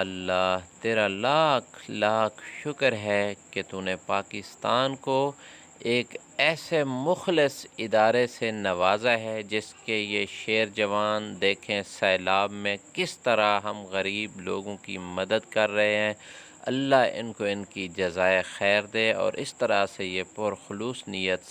अल्लाह तेरा लाख लाख शुक्र है कि तूने पाकिस्तान को एक ऐसे मुखलिस इदारे से नवाजा है जिसके ये शेर जवान देखें सैलाब में किस तरह हम गरीब लोगों की मदद कर रहे हैं। अल्लाह इनको इनकी जज़ाए खैर दे और इस तरह से ये पुरखलूस नीयत